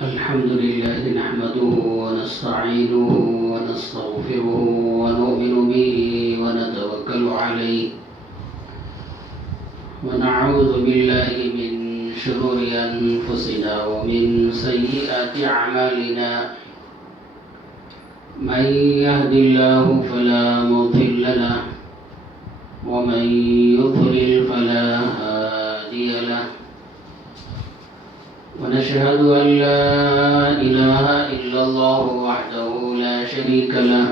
الحمد لله نحمده ونستعينه ونستغفره ونؤمن به ونتوكل عليه ونعوذ بالله من شرور أنفسنا ومن سيئات أعمالنا من يهد الله فلا مضل له ومن يضلل فلا هادي له ونشهد أن لا إله إلا الله وحده لا شريك له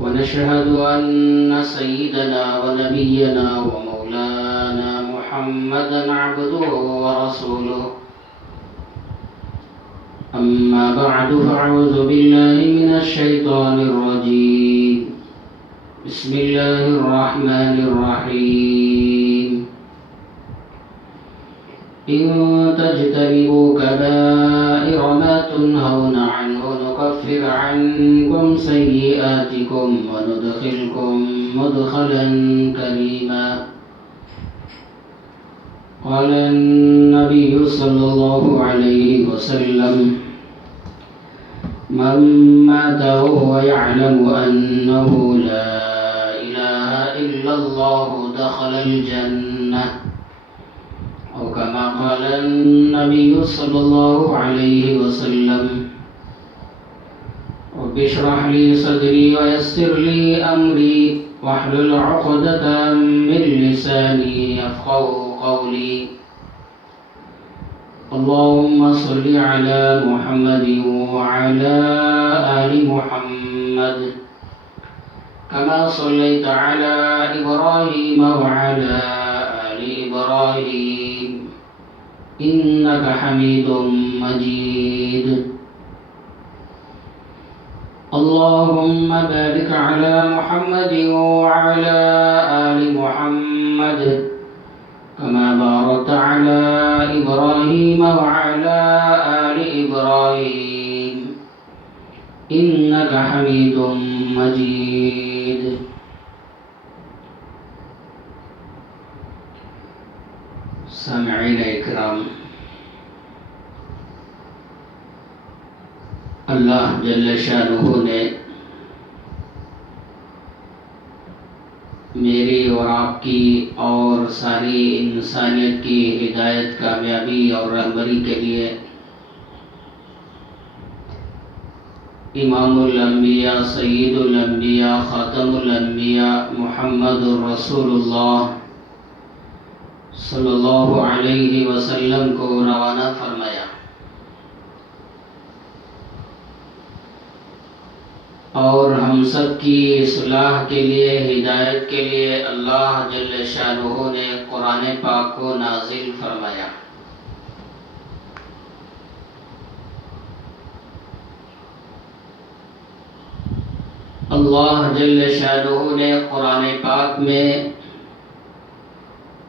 ونشهد أن سيدنا ونبينا ومولانا محمدا عبده ورسوله أما بعد فأعوذ بالله من الشيطان الرجيم بسم الله الرحمن الرحيم إن تجتنبوا كبائر ما تنهون عنه نكفر عنكم سيئاتكم وندخلكم مدخلا كريما قال النبي صلى الله عليه وسلم من مات وهو يعلم أنه لا إله إلا الله دخل الجنة أو كما قال النبي صلى الله عليه وسلم رب اشرح لي صدري ويسر لي أمري واحلل عقدة من لساني يفقهوا قولي اللهم صل على محمد وعلى آل محمد كما صليت على إبراهيم وعلى آل إبراهيم إنك حميد مجيد اللهم بارك على محمد وعلى آل محمد كما باركت على إبراهيم وعلى آل إبراهيم إنك حميد مجيد سامعین اکرام، اللہ جل شانہ نے میری اور آپ کی اور ساری انسانیت کی ہدایت، کامیابی اور رہبری کے لیے امام الانبیاء، سید الانبیاء، خاتم الانبیاء محمد رسول اللہ صلی اللہ علیہ وسلم کو روانہ فرمایا، اور ہم سب کی اصلاح کے لیے، ہدایت کے لیے اللہ جل شانہ نے قرآن پاک کو نازل فرمایا۔ اللہ جل شانہ نے قرآن پاک میں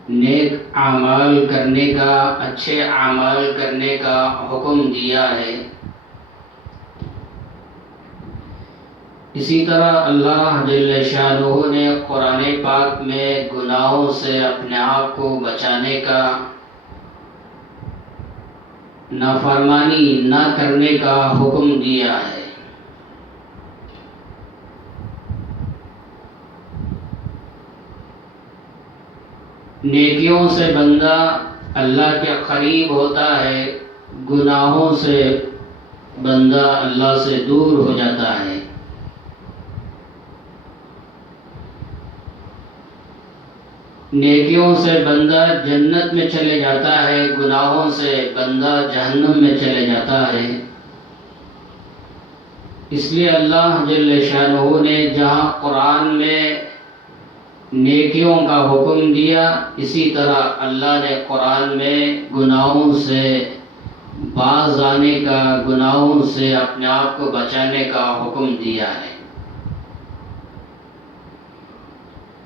نیک اعمال کرنے کا، اچھے اعمال کرنے کا حکم دیا ہے۔ اسی طرح اللہ جل شانہ نے قرآن پاک میں گناہوں سے اپنے آپ کو بچانے کا، نافرمانی نہ کرنے کا حکم دیا ہے۔ نیکیوں سے بندہ اللہ کے قریب ہوتا ہے، گناہوں سے بندہ اللہ سے دور ہو جاتا ہے۔ نیکیوں سے بندہ جنت میں چلے جاتا ہے، گناہوں سے بندہ جہنم میں چلے جاتا ہے۔ اس لیے اللہ جل شانہ نے جہاں قرآن میں نیکیوں کا حکم دیا، اسی طرح اللہ نے قرآن میں گناہوں سے باز آنے کا، گناہوں سے اپنے آپ کو بچانے کا حکم دیا ہے۔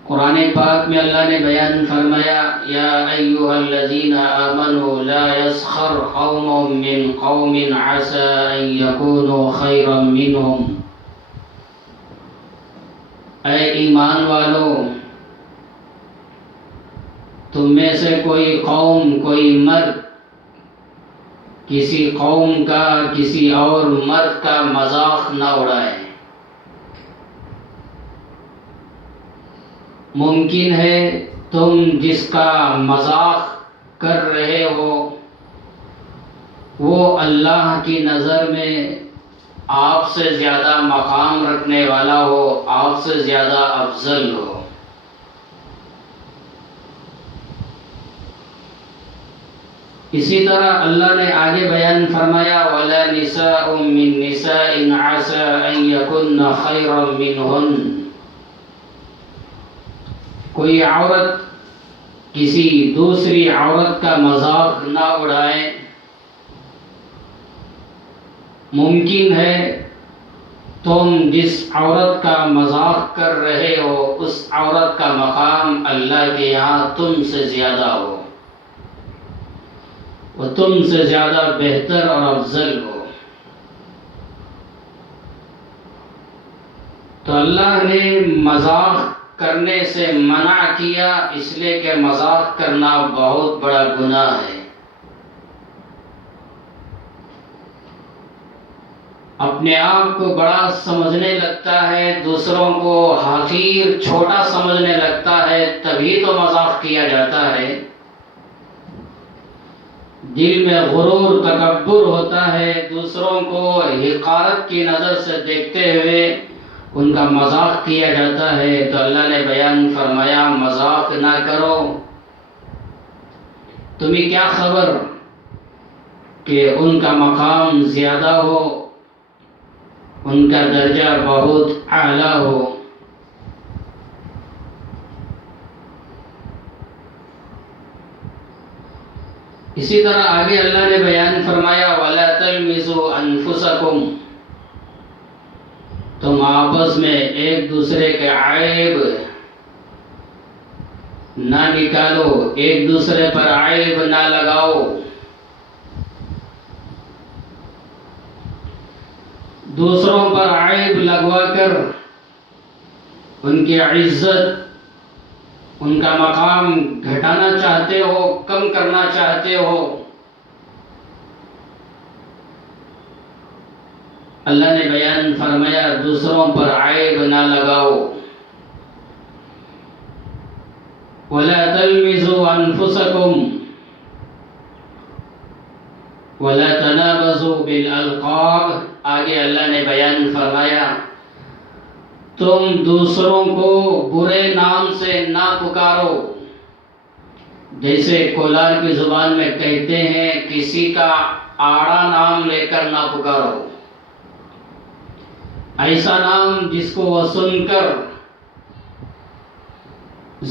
قرآن پاک میں اللہ نے بیان فرمایا، یا ایھا الذین آمنوا لا یسخر قوم من قوم عسى ان یکونوا خیرا منہم، اے ایمان والو، تم میں سے کوئی قوم، کوئی مرد کسی قوم کا کسی اور مرد کا مذاق نہ اڑائیں۔ ممکن ہے تم جس کا مذاق کر رہے ہو وہ اللہ کی نظر میں آپ سے زیادہ مقام رکھنے والا ہو، آپ سے زیادہ افضل ہو۔ اسی طرح اللہ نے آگے بیان فرمایا وَلَا نِسَاءٌ مِّن نِّسَاءٍ عَسَىٰ أَن يَكُنَّ خَيْرًا مِّنْهُنَّ، کوئی عورت کسی دوسری عورت کا مذاق نہ اڑائے۔ ممکن ہے تم جس عورت کا مذاق کر رہے ہو اس عورت کا مقام اللہ کے یہاں تم سے زیادہ ہو، وہ تم سے زیادہ بہتر اور افضل ہو۔ تو اللہ نے مذاق کرنے سے منع کیا، اس لیے کہ مذاق کرنا بہت بڑا گناہ ہے۔ اپنے آپ کو بڑا سمجھنے لگتا ہے، دوسروں کو حقیر چھوٹا سمجھنے لگتا ہے، تبھی تو مذاق کیا جاتا ہے۔ دل میں غرور تکبر ہوتا ہے، دوسروں کو حقارت کی نظر سے دیکھتے ہوئے ان کا مذاق کیا جاتا ہے۔ تو اللہ نے بیان فرمایا مذاق نہ کرو۔ تمہیں کیا خبر کہ ان کا مقام زیادہ ہو، ان کا درجہ بہت اعلیٰ ہو۔ اسی طرح آگے اللہ نے بیان فرمایا وَلَا تَلْمِزُوا أَنفُسَكُمْ، تم آپس میں ایک دوسرے کے عیب نہ نکالو، ایک دوسرے پر عیب نہ لگاؤ۔ دوسروں پر عیب لگوا کر ان کی عزت، ان کا مقام گھٹانا چاہتے ہو، کم کرنا چاہتے ہو۔ اللہ نے بیان فرمایا دوسروں پر عیب نہ لگاؤ۔ وَلَا تَلْمِزُوا أَنفُسَكُمْ وَلَا تَنَابَزُوا بِالْأَلْقَابِ، آگے اللہ نے بیان فرمایا تم دوسروں کو برے نام سے نہ پکارو، جیسے کولار کی زبان میں کہتے ہیں کسی کا آڑا نام لے کر نہ پکارو، ایسا نام جس کو وہ سن کر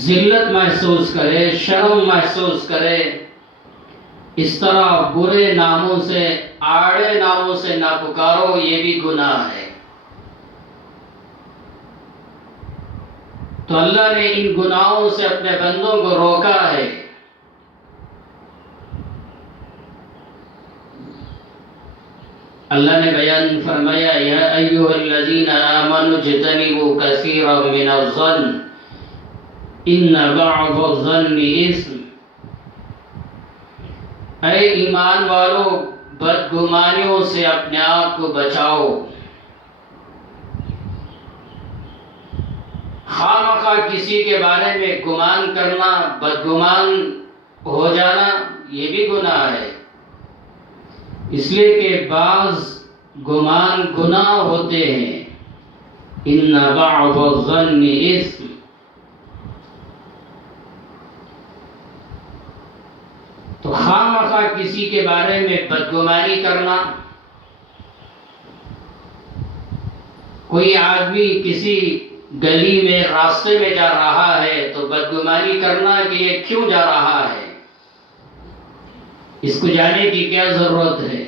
ذلت محسوس کرے، شرم محسوس کرے، اس طرح برے ناموں سے، آڑے ناموں سے نہ پکارو، یہ بھی گناہ ہے۔ تو اللہ نے ان گناہوں سے اپنے بندوں کو روکا ہے۔ اللہ نے بیان فرمایا یا ایھا الذین آمنوا اجتنبوا کثیرا من الظن ان بعض الظن اثم، اے ایمان والو بدگمانیوں سے اپنے آپ کو بچاؤ۔ خواہ کسی کے بارے میں گمان کرنا، بدگمان ہو جانا، یہ بھی گناہ ہے، اس لیے کہ بعض گمان گناہ ہوتے ہیں۔ ان بعض الظن اثم، تو خواہ کسی کے بارے میں بدگمانی کرنا، کوئی آدمی کسی گلی میں راستے میں جا رہا ہے تو بدگمانی کرنا کہ یہ کیوں جا رہا ہے، اس کو جانے کی کیا ضرورت ہے،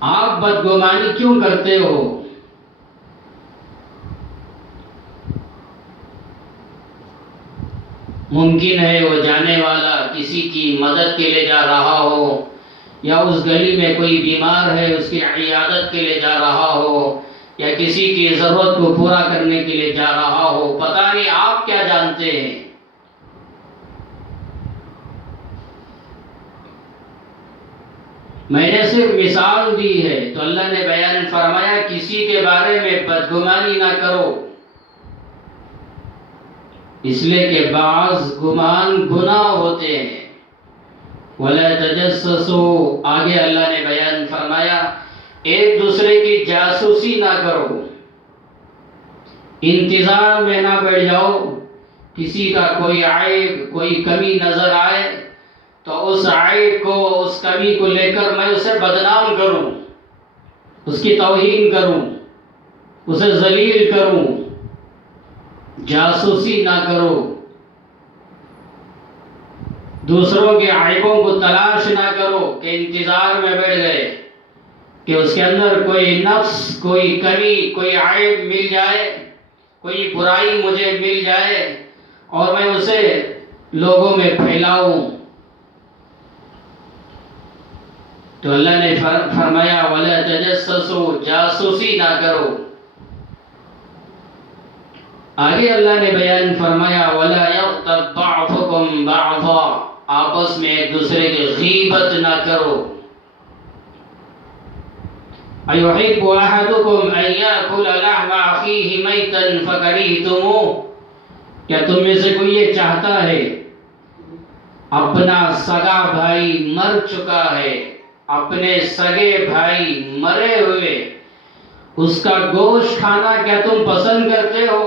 آپ بدگمانی کیوں کرتے ہو؟ ممکن ہے وہ جانے والا کسی کی مدد کے لیے جا رہا ہو، یا اس گلی میں کوئی بیمار ہے اس کی عیادت کے لیے جا رہا ہو، یا کسی کی ضرورت کو پورا کرنے کے لیے جا رہا ہو، پتہ نہیں آپ کیا جانتے ہیں۔ میں نے صرف مثال دی ہے۔ تو اللہ نے بیان فرمایا کسی کے بارے میں بدگمانی نہ کرو، اس لیے کہ بعض گمان گناہ ہوتے ہیں۔ وَلَا تَجَسَّسُوا، آگے اللہ نے بیان فرمایا ایک دوسرے کی جاسوسی نہ کرو، انتظار میں نہ بیٹھ جاؤ، کسی کا کوئی عیب کوئی کمی نظر آئے تو اس عیب کو اس کمی کو لے کر میں اسے بدنام کروں، اس کی توہین کروں، اسے ذلیل کروں۔ جاسوسی نہ کرو، دوسروں کے عیبوں کو تلاش نہ کرو کہ انتظار میں بیٹھ گئے کہ اس کے اندر کوئی نقص کوئی کمی کوئی عیب مل جائے، کوئی برائی مجھے مل جائے اور میں اسے لوگوں میں پھیلاؤں۔ تو اللہ نے فرمایا وَلَا تَجَسَّسُوا، جاسوسی نہ کرو۔ آگے اللہ نے بیان فرمایا وَلَا يَغْتَبْ بَعْضُكُمْ بَعْضًا، آپس میں ایک دوسرے کی غیبت نہ کرو۔ أَيُحِبُّ أَحَدُكُمْ أَن يَأْكُلَ لَحْمَ أَخِيهِ مَيْتًا فَكَرِهْتُمُوهُ، کیا تم میں سے کوئی یہ چاہتا ہے اپنا سگا بھائی مر چکا ہے، اپنے سگے بھائی مرے ہوئے اس کا گوشت کھانا کیا تم پسند کرتے ہو؟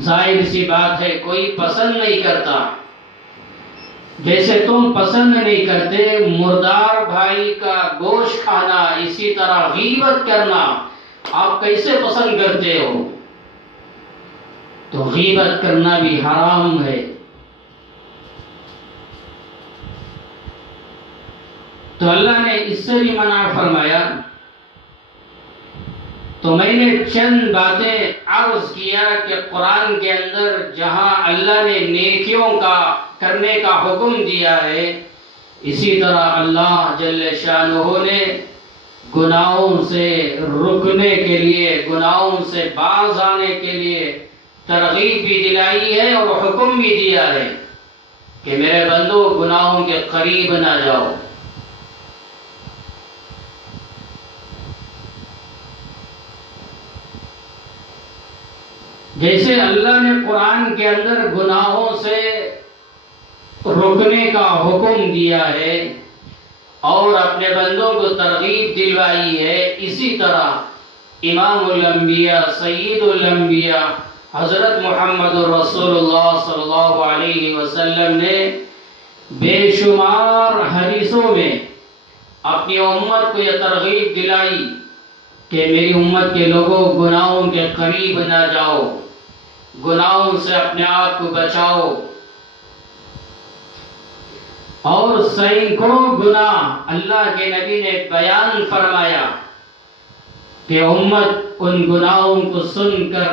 ظاہر سی بات ہے کوئی پسند نہیں کرتا۔ جیسے تم پسند نہیں کرتے مردار بھائی کا گوشت کھانا، اسی طرح غیبت کرنا آپ کیسے پسند کرتے ہو؟ تو غیبت کرنا بھی حرام ہے۔ تو اللہ نے اس سے بھی منع فرمایا۔ تو میں نے چند باتیں عرض کیا کہ قرآن کے اندر جہاں اللہ نے نیکیوں کا کرنے کا حکم دیا ہے، اسی طرح اللہ جل شانہ نے گناہوں سے رکنے کے لیے، گناہوں سے باز آنے کے لیے ترغیب بھی دلائی ہے اور حکم بھی دیا ہے کہ میرے بندو گناہوں کے قریب نہ جاؤ۔ جیسے اللہ نے قرآن کے اندر گناہوں سے رکنے کا حکم دیا ہے اور اپنے بندوں کو ترغیب دلوائی ہے، اسی طرح امام الانبیاء سید الانبیاء حضرت محمد رسول اللہ صلی اللہ علیہ وسلم نے بے شمار حدیثوں میں اپنی امت کو یہ ترغیب دلائی کہ میری امت کے لوگوں گناہوں کے قریب نہ جاؤ، گناہوں سے اپنے آپ کو بچاؤ۔ اور سینکڑوں گناہ اللہ کے نبی نے بیان فرمایا کہ امت ان گناہوں کو سن کر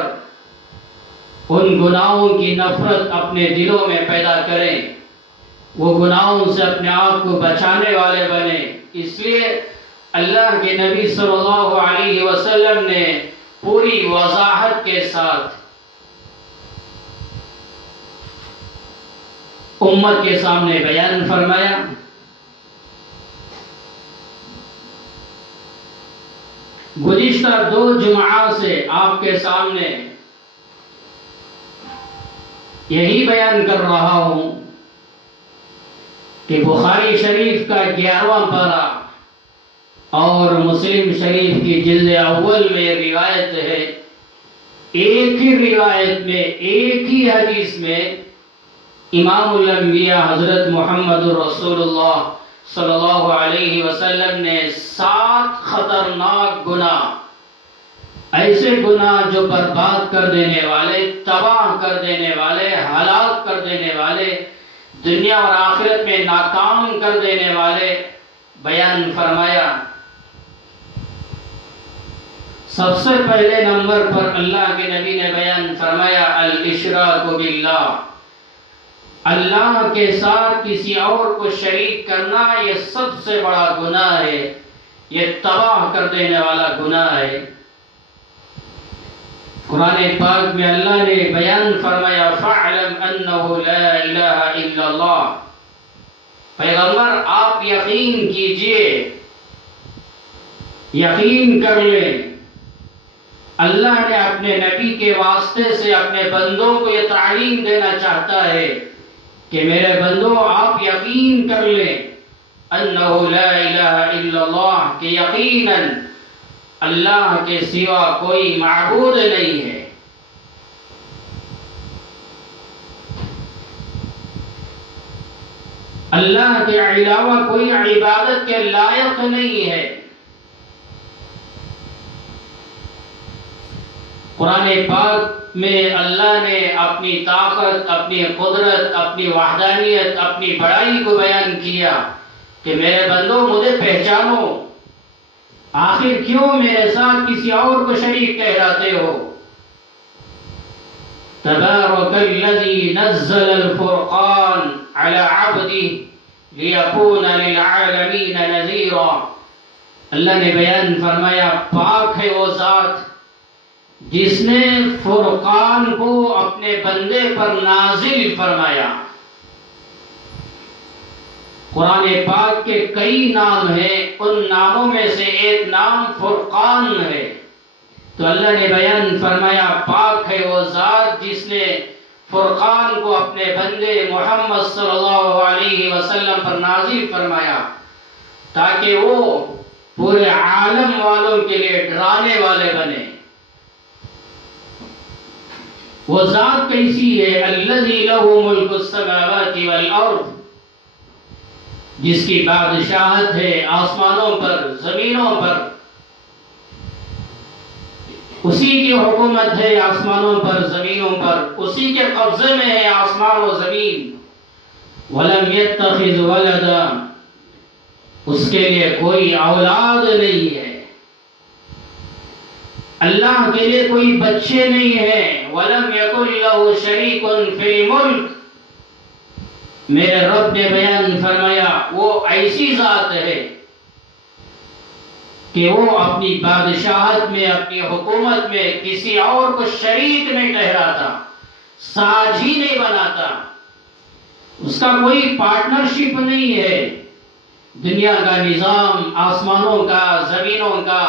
ان گناہوں کی نفرت اپنے دلوں میں پیدا کریں، وہ گناہوں سے اپنے آپ کو بچانے والے بنے۔ اس لیے اللہ کے نبی صلی اللہ علیہ وسلم نے پوری وضاحت کے ساتھ امت کے سامنے بیان فرمایا۔ گزشتہ 2 جمعہ سے آپ کے سامنے یہی بیان کر رہا ہوں کہ بخاری شریف کا 11واں پارہ اور مسلم شریف کی جلد اول میں روایت ہے، ایک ہی روایت میں ایک ہی حدیث میں امام الانبیاء حضرت محمد رسول اللہ صلی اللہ علیہ وسلم نے 7 خطرناک گناہ، ایسے گناہ جو برباد کر دینے والے، تباہ کر دینے والے، ہلاک کر دینے والے، دنیا اور آخرت میں ناکام کر دینے والے بیان فرمایا۔ سب سے پہلے نمبر پر اللہ کے نبی نے بیان فرمایا الاشراک باللہ، اللہ کے ساتھ کسی اور کو شریک کرنا یہ سب سے بڑا گناہ ہے، یہ تباہ کر دینے والا گناہ ہے۔ قرآن پاک میں اللہ نے بیان فرمایا فَاعْلَمْ أَنَّهُ لَا إِلَهَ إِلَّا اللَّهُ، پیغمبر آپ یقین کیجئے، یقین کر لیں، اللہ نے اپنے نبی کے واسطے سے اپنے بندوں کو یہ تعلیم دینا چاہتا ہے کہ میرے بندوں آپ یقین کر لیں انہ لا الہ الا اللہ، کہ یقیناً اللہ کے سوا کوئی معبود نہیں ہے۔ اللہ کے علاوہ کوئی عبادت کے لائق نہیں ہے۔ قرآن پاک میں اللہ نے اپنی طاقت، اپنی قدرت، اپنی وحدانیت، اپنی بڑائی کو بیان کیا کہ میرے بندوں مجھے پہچانو، آخر کیوں میرے ساتھ کسی اور کو شریک ٹھہراتے ہو؟ تبارک الذی نزل الفرقان علی عبدہ لیکون للعالمین نذیرا۔ اللہ نے بیان فرمایا پاک ہے وہ ذات جس نے فرقان کو اپنے بندے پر نازل فرمایا۔ قرآن پاک کے کئی نام ہیں، ان ناموں میں سے ایک نام فرقان ہے۔ تو اللہ نے بیان فرمایا پاک ہے وہ ذات جس نے فرقان کو اپنے بندے محمد صلی اللہ علیہ وسلم پر نازل فرمایا تاکہ وہ پورے عالم والوں کے لیے ڈرانے والے بنے۔ وہ ذات کیسی ہے؟ الذی لہ ملک السماوات والارض، جس کی بادشاہت ہے آسمانوں پر زمینوں پر، اسی کی حکومت ہے آسمانوں پر زمینوں پر، اسی کے قبضے میں ہے آسمان و زمین۔ ولم یتخذ ولدا، اس کے لیے کوئی اولاد نہیں ہے، اللہ کے لیے کوئی بچے نہیں ہیں۔ وَلَمْ يَكُنْ لَهُ شَرِيكٌ فِي الْمُلْكِ، میرے رب نے بیان فرمایا وہ ایسی ذات ہے کہ وہ اپنی بادشاہت میں، اپنی حکومت میں کسی اور کو شریک نہیں ٹھہراتا، ساجھی نہیں بناتا، اس کا کوئی پارٹنرشپ نہیں ہے۔ دنیا کا نظام، آسمانوں کا، زمینوں کا،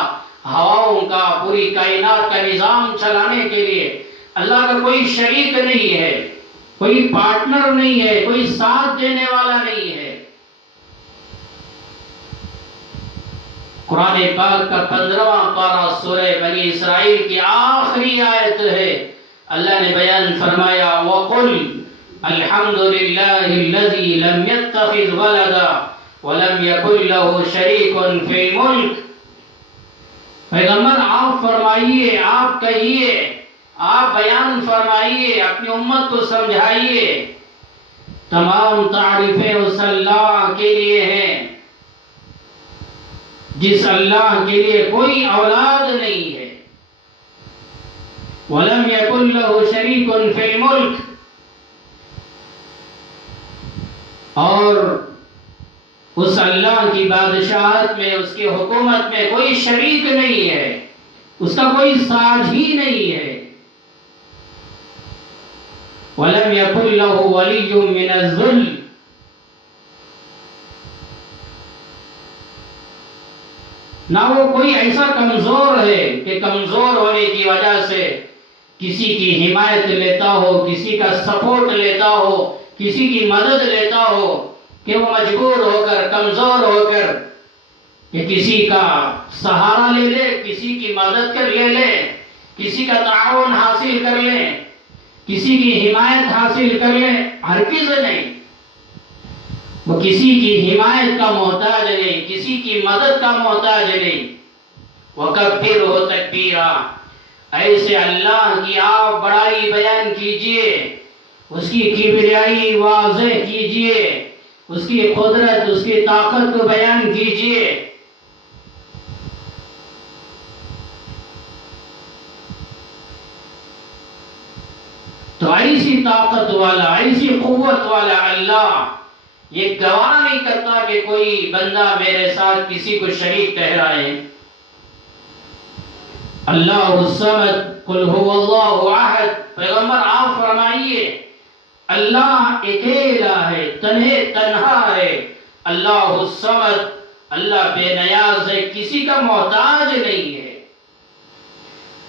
ہواؤں کا، پوری کائنات کا نظام چلانے کے لیے اللہ کا کوئی شریک نہیں ہے، کوئی پارٹنر نہیں ہے، کوئی ساتھ دینے والا نہیں ہے۔ قرآن پاک کا 15واں پارہ سورہ بنی اسرائیل کی آخری آیت ہے۔ اللہ نے بیان فرمایا وَقُلْ الْحَمْدُ لِلَّهِ الَّذِي لَمْ يَتَّخِذْ وَلَدًا وَلَمْ يَكُنْ لَهُ شَرِيكٌ فِي الْمُلْكِ۔ پیغمبر آپ فرمائیے، آپ کہیے، آپ بیان فرمائیے، اپنی امت کو سمجھائیے، تمام تعریفیں اس اللہ کے لیے ہیں جس اللہ کے لیے کوئی اولاد نہیں ہے۔ وَلَمْ يَكُنْ لَهُ شَرِيكٌ فِي الْمُلْكِ، اور اس اللہ کی بادشاہت میں، اس کی حکومت میں کوئی شریک نہیں ہے، اس کا کوئی ساجھی نہیں ہے۔ وَلَمْ يَكُنْ لَهُ وَلِيٌّ مِّنَ الذُّلِّ، نہ وہ کوئی ایسا کمزور ہے کہ کمزور ہونے کی وجہ سے کسی کی حمایت لیتا ہو، کسی کا سپورٹ لیتا ہو، کسی کی مدد لیتا ہو، کہ وہ مجبور ہو کر، کمزور ہو کر کہ کسی کا سہارا لے لے، کسی کی مدد کر لے، کسی کا تعاون حاصل کر لے، کسی کی حمایت حاصل کر لے، ہرگز نہیں۔ وہ کسی کی حمایت کا محتاج نہیں، کسی کی مدد کا محتاج نہیں۔ وَكَبِّرْهُ تَكْبِيرًا، ایسے اللہ کی آپ بڑائی بیان کیجئے، اس کی کبریائی واضح کیجئے، اس کی قدرت، اس کی طاقت کو بیان کیجئے۔ تو ایسی طاقت والا، ایسی قوت والا اللہ یہ گوارا نہیں کرتا کہ کوئی بندہ میرے ساتھ کسی کو شریک ٹھہرائے۔ اللہ الصمد، قل هو اللہ احد، پیغمبر آپ فرمائیے اللہ اکیلا ہے، تنہا ہے۔ اللہ الصمد، اللہ بے نیاز ہے، کسی کا محتاج نہیں ہے۔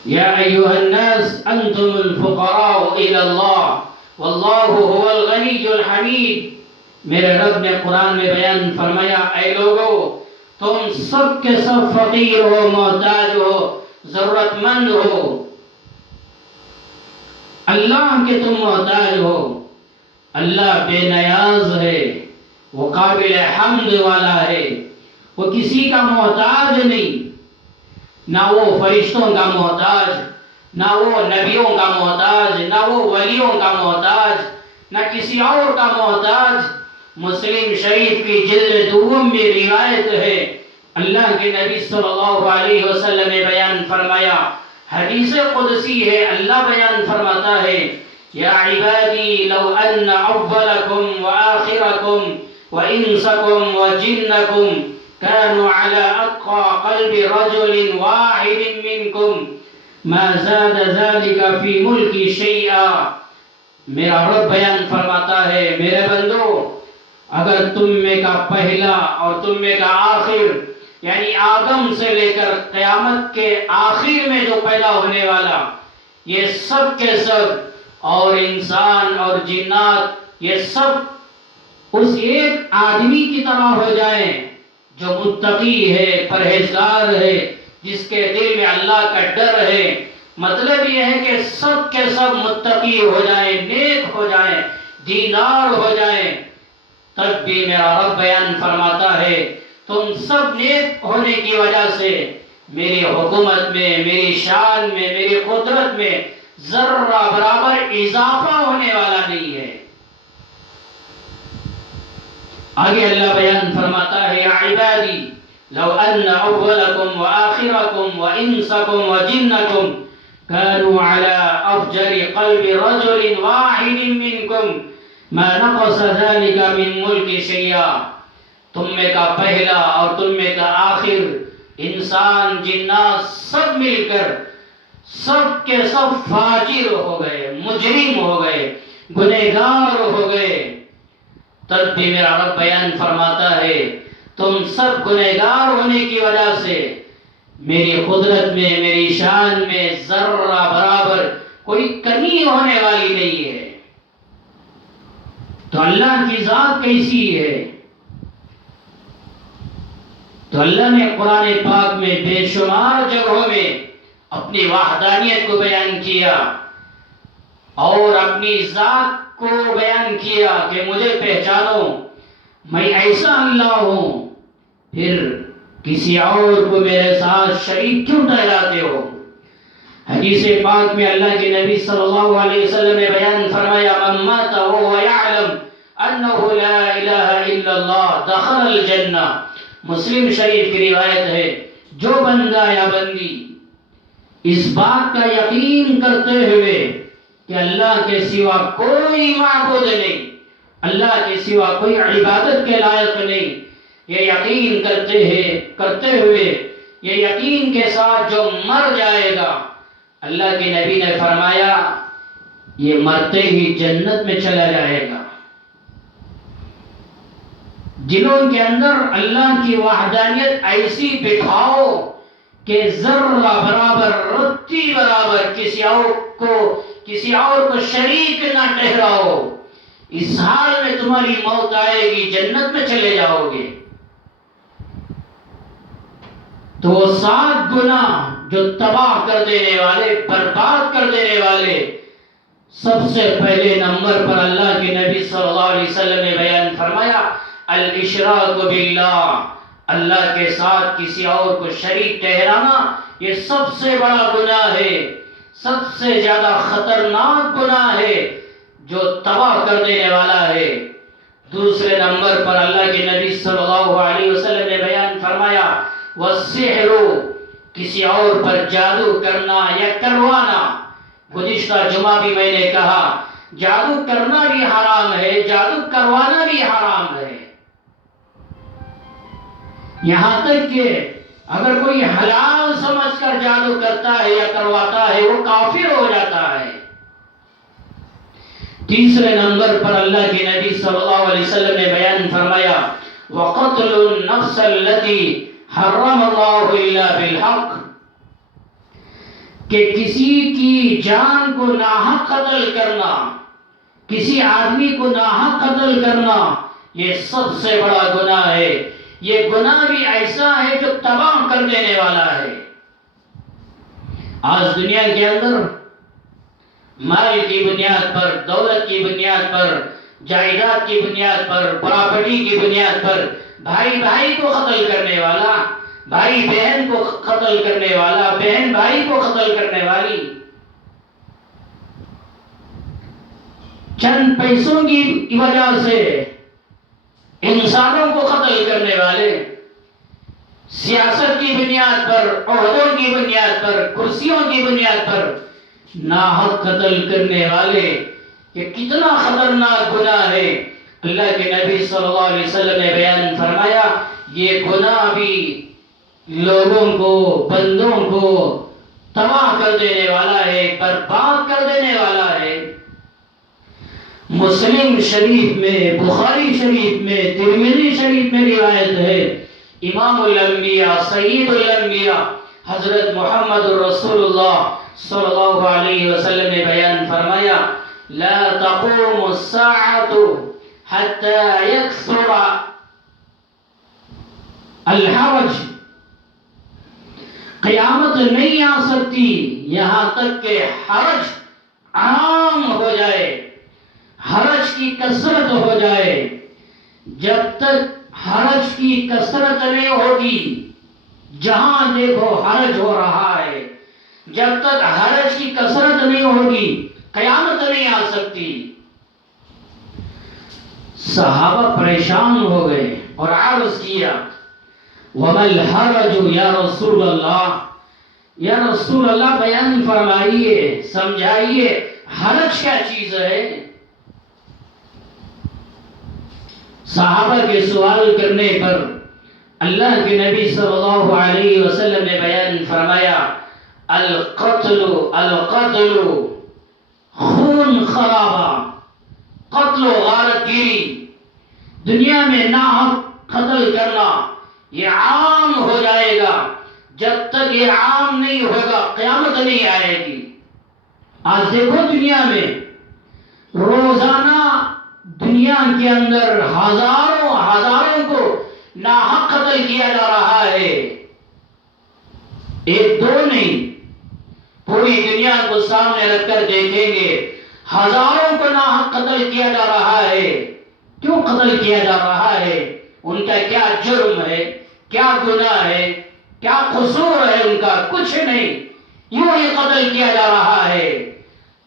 یا ایھا الناس انتم الفقراء الی اللہ واللہ هو الغنی الحمید۔ میرے رب نے قرآن میں بیان فرمایا، اے لوگو تم سب کے سب فقیر ہو، محتاج ہو، ضرورت مند ہو، اللہ کے تم محتاج ہو۔ اللہ بے نیاز ہے، وہ قابل حمد والا ہے، وہ کسی کا محتاج نہیں، نہ وہ فرشتوں کا محتاج، نہ وہ نبیوں کا محتاج، نہ وہ ولیوں کا محتاج، نہ کسی اور کا محتاج۔ مسلم شریف کی جلد دوم میں روایت ہے، اللہ کے نبی صلی اللہ علیہ وسلم نے بیان فرمایا، حدیث قدسی ہے، اللہ بیان فرماتا ہے، یا عبادی لو ان اولکم وآخرکم وانسکم وجنکم كانوا على اتقى قلب رجل واحد منكم ما زاد ذلك في ملکی شیئا۔ میرا رب بیان فرماتا ہے، میرے بندو اگر تم میں کا پہلا اور تم میں کا آخر، یعنی آدم سے لے کر قیامت کے آخر میں جو پیدا ہونے والا، یہ سب کے سب اور انسان اور جنات، یہ سب اس ایک آدمی کی طرح ہو جائیں جو متقی ہے، پرہیزگار ہے، جس کے دل میں اللہ کا ڈر ہے۔ مطلب یہ ہے کہ سب کے سب متقی ہو جائیں، نیک ہو جائیں، دیندار ہو جائیں، تب بھی میرا رب بیان فرماتا ہے تم سب نیک ہونے کی وجہ سے میری حکومت میں، میری شان میں، میری قدرت میں ذرہ برابر اضافہ ہونے والا نہیں ہے۔ آگے اللہ بیان فرماتا ہے، یا عبادی لو ان اولکم وآخرکم وانسکم وجنکم كانوا على افجر قلب رجل واحد منکم ما نقص ذلك من ملک شیئا۔ تم میں کا پہلا اور تم میں کا آخر، انسان جنات سب مل کر سب کے سب فاجر ہو گئے، مجرم ہو گئے، گنہگار ہو گئے، تب بھی میرا رب بیان فرماتا ہے تم سب گنہگار ہونے کی وجہ سے میری قدرت میں، میری شان میں ذرہ برابر کوئی کمی ہونے والی نہیں ہے۔ تو اللہ کی ذات کیسی ہے؟ تو اللہ نے قرآن پاک میں بے شمار جگہوں میں اپنی وحدانیت کو بیان کیا اور اپنی ذات کو بیان کیا کہ مجھے پہچانو، میں ایسا اللہ ہوں، پھر کسی اور کو میرے ساتھ شریک کیوں ٹھہراتے ہو؟ حدیث پاک میں اللہ کے نبی صلی اللہ علیہ وسلم نے بیان فرمایا، من مات وهو يعلم انه لا الہ الا اللہ دخل الجنہ۔ مسلم شریف کی روایت ہے، جو بندہ یا بندی اس بات کا یقین کرتے ہوئے کہ اللہ کے سوا کوئی معبود نہیں، اللہ کے سوا کوئی عبادت کے لائق نہیں، یہ یقین کرتے ہوئے یہ یقین کے ساتھ جو مر جائے گا، اللہ کے نبی نے فرمایا یہ مرتے ہی جنت میں چلا جائے گا۔ دلوں کے اندر اللہ کی وحدانیت ایسی بٹھاؤ کہ ذرہ برابر، رتی برابر کسی اور کو شریک نہ ٹھہراؤ۔ اس حال میں تمہاری موت آئے گی، جنت میں چلے جاؤ گے۔ تو وہ 7 گناہ جو تباہ کر دینے والے، برباد کر دینے والے، سب سے پہلے نمبر پر اللہ کے نبی صلی اللہ علیہ وسلم نے بیان فرمایا، الاشراک باللہ، اللہ کے ساتھ کسی اور کو شریک ٹھہرانا، یہ سب سے بڑا گناہ ہے، سب سے زیادہ خطرناک گناہ ہے جو تباہ کر دینے والا ہے۔ دوسرے نمبر پر اللہ کے نبی صلی اللہ علیہ وسلم نے بیان فرمایا، والسحر، کسی اور پر جادو کرنا یا کروانا۔ گزشتہ جمعہ بھی میں نے کہا جادو کرنا بھی حرام ہے، جادو کروانا بھی حرام ہے، یہاں تک کہ اگر کوئی حلال سمجھ کر جادو کرتا ہے یا کرواتا ہے وہ کافر ہو جاتا ہے۔ تیسرے نمبر پر اللہ کے نبی صلی اللہ علیہ وسلم نے بیان فرمایا وَقَتْلُ النَّفْسَ الَّتِي حَرَّمَ اللَّهُ إِلَّا بِالْحَقِّ، کہ کسی کی جان کو ناحق قتل کرنا، کسی آدمی کو ناحق قتل کرنا، یہ سب سے بڑا گناہ ہے۔ یہ گناہ بھی ایسا ہے جو تباہ کر دینے والا ہے۔ آج دنیا کے اندر مال کی بنیاد پر، دولت کی بنیاد پر، جائیداد کی بنیاد پر، پراپرٹی کی بنیاد پر بھائی بھائی کو قتل کرنے والا، بھائی بہن کو قتل کرنے والا، بہن بھائی کو قتل کرنے والی، چند پیسوں کی وجہ سے انسانوں کو قتل کرنے والے، سیاست کی بنیاد پر، عہدوں کی بنیاد پر، کرسیوں کی بنیاد پر ناحق قتل کرنے والے، یہ کتنا خطرناک گناہ ہے۔ اللہ کے نبی صلی اللہ علیہ وسلم نے بیان فرمایا یہ گناہ بھی لوگوں کو، بندوں کو تباہ کر دینے والا ہے، برباد کر دینے والا ہے۔ مسلم شریف میں، بخاری شریف میں، ترمذی شریف میں روایت ہے، امام الانبیاء، سید الانبیاء حضرت محمد رسول اللہ صلی اللہ علیہ وسلم نے بیان فرمایا لا تقوم الساعة حتى يكثر الحرج، قیامت نہیں آ سکتی یہاں تک کہ حرج عام ہو جائے، حرج کی کثرت ہو جائے۔ جب تک حرج کی کثرت نہیں ہوگی، جہاں دیکھو حرج ہو رہا ہے، جب تک حرج کی کثرت نہیں ہوگی قیامت نہیں آ سکتی۔ صحابہ پریشان ہو گئے اور عرض کیا وَمَا الْحَرَجُ یا رسول اللہ، یا رسول اللہ بیان فرمائیے، سمجھائیے حرج کیا چیز ہے۔ صحابہ کے سوال کرنے پر اللہ کے نبی صلی اللہ علیہ وسلم نے بیان فرمایا القتل القتل، خون خرابہ، قتل و غارت گیری، دنیا میں ناحق قتل کرنا یہ عام ہو جائے گا۔ جب تک یہ عام نہیں ہوگا قیامت نہیں آئے گی۔ آج دیکھو دنیا میں روزانہ دنیا کے اندر ہزاروں کو ناحق قتل کیا جا رہا ہے، ایک دو نہیں، پوری دنیا کو سامنے رکھ کر دیکھیں گے ہزاروں کو ناحق قتل کیا جا رہا ہے۔ کیوں قتل کیا جا رہا ہے؟ ان کا کیا جرم ہے، کیا گناہ ہے، کیا قصور ہے ان کا؟ کچھ نہیں، یوں ہی قتل کیا جا رہا ہے۔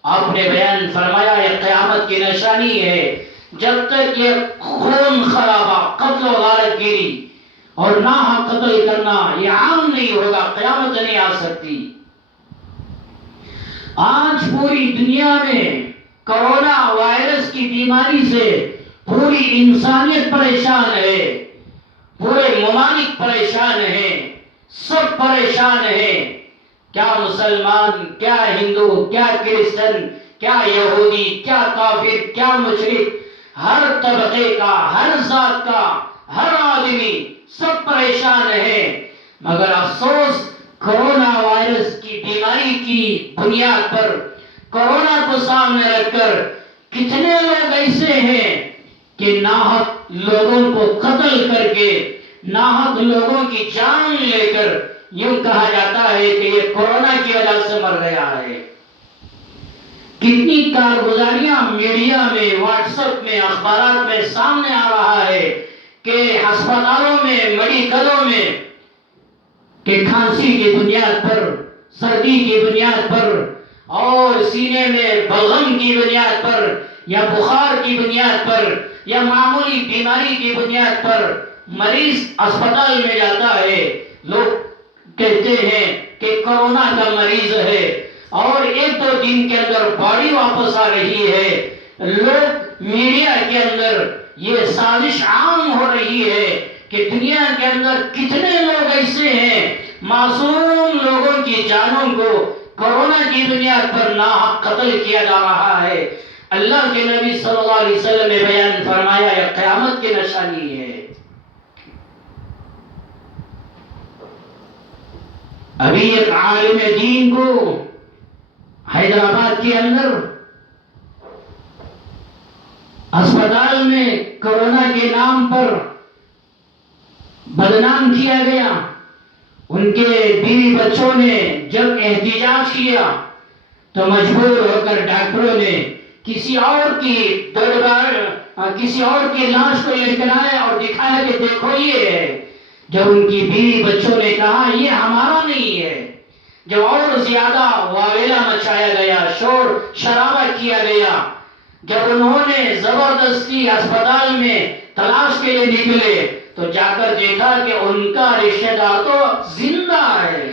آپ نے بیان فرمایا یہ قیامت کی نشانی ہے، جب تک یہ خون خرابہ، قتل و غارت گیری اور ناحق قتل کرنا یہ عام نہیں ہوگا قیامت نہیں آ سکتی۔ آج پوری دنیا میں کرونا وائرس کی بیماری سے پوری انسانیت پریشان ہے، پورے ممالک پریشان ہیں، سب پریشان ہیں، کیا مسلمان، کیا ہندو، کیا کرسچن، کیا یہودی، کیا کافر، کیا مشرک، ہر طبقے کا، ہر ذات کا، ہر آدمی سب پریشان ہیں۔ مگر افسوس کرونا وائرس کی بیماری کی بنیاد پر، کرونا کو سامنے رکھ کر کتنے لوگ ایسے ہیں کہ ناحق لوگوں کو قتل کر کے، ناحق لوگوں کی جان لے کر یوں کہا جاتا ہے کہ یہ کرونا کی وجہ سے مر گیا ہے۔ کتنی کارگزاریاں میڈیا میں، واٹس ایپ میں، اخبارات میں سامنے آ رہا ہے کہ ہسپتالوں میں، میڈیکلوں میں کہ کھانسی کی بنیاد پر، سردی کی بنیاد پر اور سینے میں بلغم کی بنیاد پر یا بخار کی بنیاد پر یا معمولی بیماری کی بنیاد پر مریض اسپتال میں جاتا ہے، لوگ کہتے ہیں کہ کرونا کا مریض ہے اور ایک دو دن کے اندر باڈی واپس آ رہی ہے۔ لوگ میڈیا کے اندر یہ سازش عام ہو رہی ہے کہ دنیا کے اندر کتنے لوگ ایسے ہیں، معصوم لوگوں کی جانوں کو کرونا کی بنیاد پر ناحق قتل کیا جا رہا ہے۔ اللہ کے نبی صلی اللہ علیہ وسلم نے بیان فرمایا یہ قیامت کی نشانی ہے۔ ابھی ایک عالم دین کو حیدرآباد کے اندر اسپتال میں کورونا کے نام پر بدنام کیا گیا۔ ان کے بیوی بچوں نے جب احتجاج کیا تو مجبور ہو کر ڈاکٹروں نے کسی اور کی لاش کو لے کر آئے اور دکھایا کہ دیکھو یہ ہے۔ جب ان کی بیوی بچوں نے کہا یہ ہمارا نہیں ہے، جب اور زیادہ واویلا مچایا گیا، شور شرابہ کیا گیا، جب انہوں نے زبردستی اسپتال میں تلاش کے لیے نکلے تو جا کر دیکھا کہ ان کا رشتہ دار تو زندہ ہے۔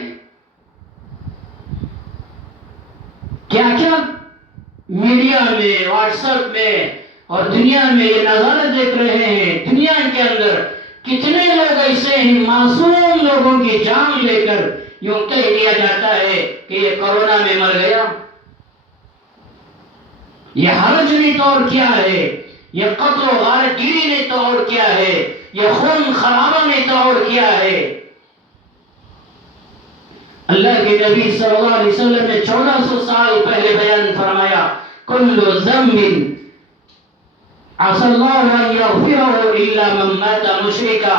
کیا کیا میڈیا میں، واٹس ایپ میں اور دنیا میں یہ نظارہ دیکھ رہے ہیں۔ دنیا کے اندر کتنے لوگ ایسے ہیں معصوم لوگوں کی جان لے کر یوں کہہ دیا جاتا ہے کہ یہ کورونا میں مر گیا۔ یہ حرج نے تو اور کیا ہے، یہ قتل و غارت گیری نے تو اور کیا ہے، یہ خون خرابہ نے تو اور کیا ہے۔ اللہ کے نبی صلی اللہ علیہ وسلم نے 1400 سال پہلے بیان فرمایا کل ذنب عسى الله ان يغفره الا من مات مشركا،